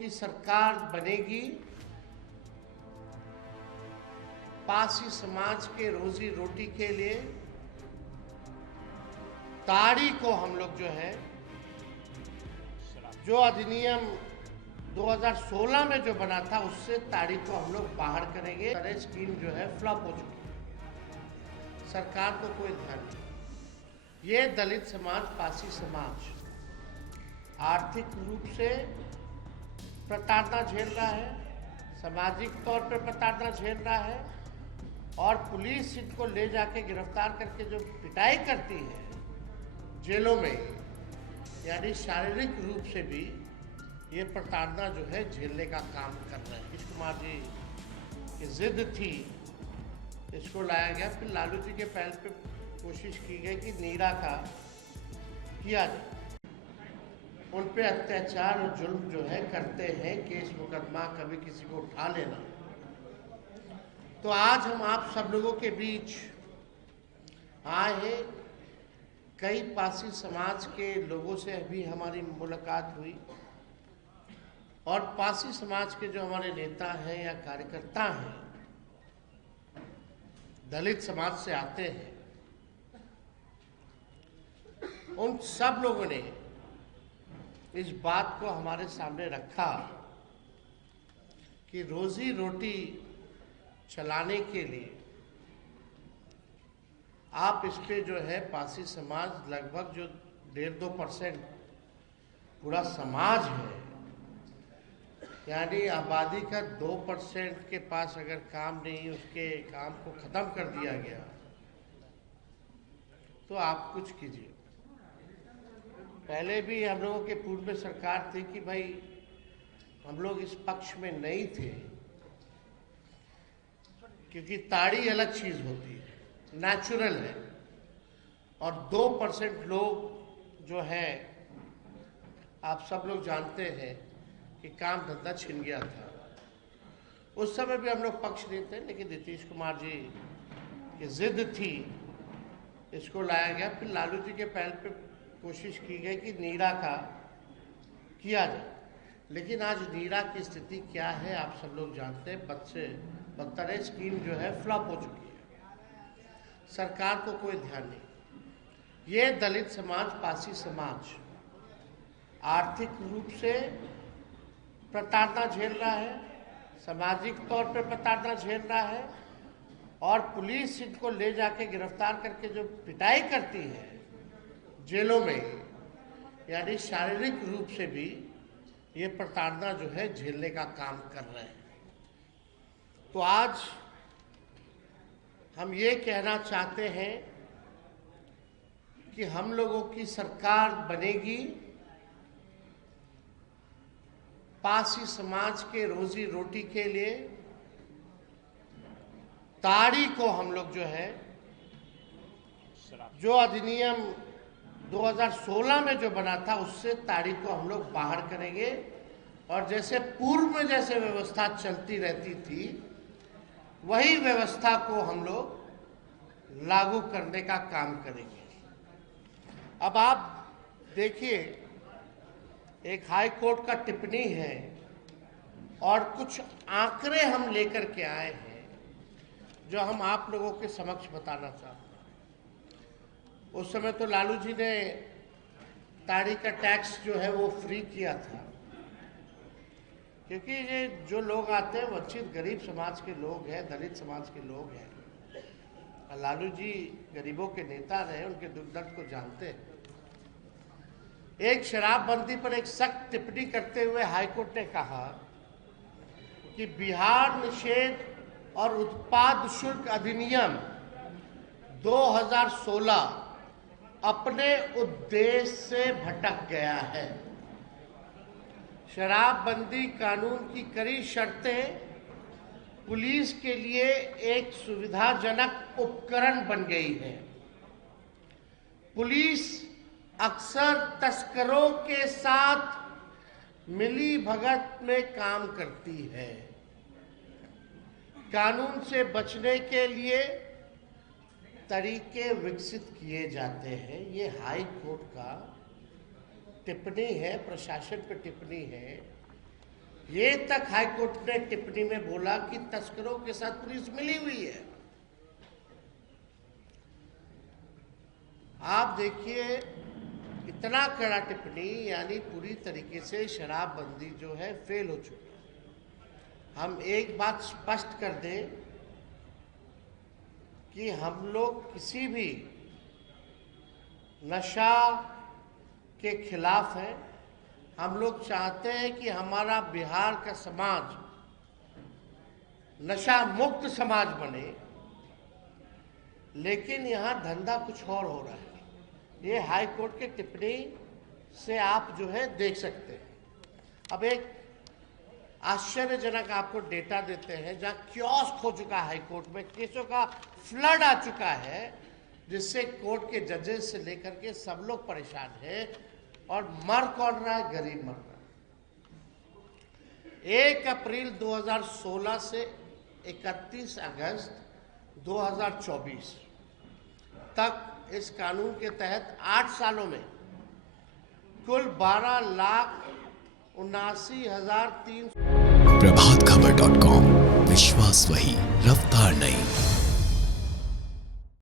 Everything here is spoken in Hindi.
की सरकार बनेगी, पासी समाज के रोजी रोटी के लिए ताड़ी को हम लोग जो है, जो अधिनियम 2016 में जो बना था उससे ताड़ी को हम लोग बाहर करेंगे। तरह स्कीम जो है फ्लॉप हो चुकी है, सरकार को कोई ध्यान नहीं। ये दलित समाज, पासी समाज आर्थिक रूप से प्रताड़ना झेल रहा है, सामाजिक तौर पर प्रताड़ना झेल रहा है, और पुलिस इनको ले जाके गिरफ्तार करके जो पिटाई करती है जेलों में, यानी शारीरिक रूप से भी ये प्रताड़ना जो है झेलने का काम कर रहे हैं। नीतीश कुमार जी की जिद थी, इसको लाया गया। फिर लालू जी के पहल पे कोशिश की गई कि नीरा का किया जाए। उन पे अत्याचार और जुल्म जो है करते हैं, केस मुकदमा, कभी किसी को उठा लेना। तो आज हम आप सब लोगों के बीच आए हैं। कई पासी समाज के लोगों से भी हमारी मुलाकात हुई, और पासी समाज के जो हमारे नेता हैं या कार्यकर्ता हैं, दलित समाज से आते हैं, उन सब लोगों ने इस बात को हमारे सामने रखा कि रोजी रोटी चलाने के लिए आप इस पे जो है पासी समाज लगभग जो 1.5-2% पूरा समाज है, यानी आबादी का 2% के पास अगर काम नहीं, उसके काम को खत्म कर दिया गया, तो आप कुछ कीजिए। पहले भी हम लोगों के पूर्व में सरकार थी कि भाई हम लोग इस पक्ष में नहीं थे, क्योंकि ताड़ी अलग चीज होती है, नेचुरल है, और 2% लोग जो है, आप सब लोग जानते हैं कि काम धंधा छिन गया था। उस समय भी हम लोग पक्ष नहीं थे, लेकिन नीतीश कुमार जी की जिद थी, इसको लाया गया। फिर लालू जी के पहल पे कोशिश की गई कि नीरा का किया जाए। लेकिन आज नीरा की स्थिति क्या है आप सब लोग जानते हैं। बदतर स्कीम जो है फ्लॉप हो चुकी है, सरकार को कोई ध्यान नहीं। ये दलित समाज, पासी समाज आर्थिक रूप से प्रताड़ना झेल रहा है, सामाजिक तौर पर प्रताड़ना झेल रहा है, और पुलिस इनको ले जाके गिरफ्तार करके जो पिटाई करती है जेलों में, यानी शारीरिक रूप से भी ये प्रताड़ना जो है झेलने का काम कर रहे हैं। तो आज हम ये कहना चाहते हैं कि हम लोगों की सरकार बनेगी, पासी समाज के रोजी रोटी के लिए ताड़ी को हम लोग जो है, जो अधिनियम 2016 में जो बना था उससे ताड़ी को हम लोग बाहर करेंगे, और जैसे पूर्व में जैसे व्यवस्था चलती रहती थी वही व्यवस्था को हम लोग लागू करने का काम करेंगे। अब आप देखिए, एक हाई कोर्ट का टिप्पणी है और कुछ आंकड़े हम लेकर के आए हैं जो हम आप लोगों के समक्ष बताना चाहते हैं। उस समय तो लालू जी ने ताड़ी का टैक्स जो है वो फ्री किया था, क्योंकि ये जो लोग आते हैं वंचित गरीब समाज के लोग हैं, दलित समाज के लोग हैं। लालू जी गरीबों के नेता रहे, उनके दुख दर्द को जानते हैं। एक शराबबंदी पर एक सख्त टिप्पणी करते हुए हाईकोर्ट ने कहा कि बिहार निषेध और उत्पाद शुल्क अधिनियम 2016 अपने उद्देश्य से भटक गया है। शराबबंदी कानून की कड़ी शर्तें पुलिस के लिए एक सुविधाजनक उपकरण बन गई है। पुलिस अक्सर तस्करों के साथ मिली भगत में काम करती है। कानून से बचने के लिए तरीके विकसित किए जाते हैं। ये हाई कोर्ट का टिप्पणी है, प्रशासन पर टिप्पणी है। ये तक हाईकोर्ट ने टिप्पणी में बोला कि तस्करों के साथ पुलिस मिली हुई है। आप देखिए, इतना कड़ा टिप्पणी, यानी पूरी तरीके से शराबबंदी जो है फेल हो चुकी है। हम एक बात स्पष्ट कर दें कि हम लोग किसी भी नशा के खिलाफ हैं। हम लोग चाहते हैं कि हमारा बिहार का समाज नशा मुक्त समाज बने, लेकिन यहाँ धंधा कुछ और हो रहा है। ये हाई कोर्ट के टिप्पणी से आप जो है देख सकते हैं। अब एक आश्चर्यजनक आपको डेटा देते हैं, जहाँ कियोस्क हो चुका है हाई कोर्ट में, केसों का फ्लड आ चुका है, जिससे कोर्ट के जजेस से लेकर के सब लोग परेशान हैं। और मर कौन रहा है? गरीब मर रहा है। 1 अप्रैल 2016 से 31 अगस्त 2024 तक इस कानून के तहत 8 सालों में कुल 12,79,300। प्रभातखबर.com, विश्वास वही, रफ्तार नहीं।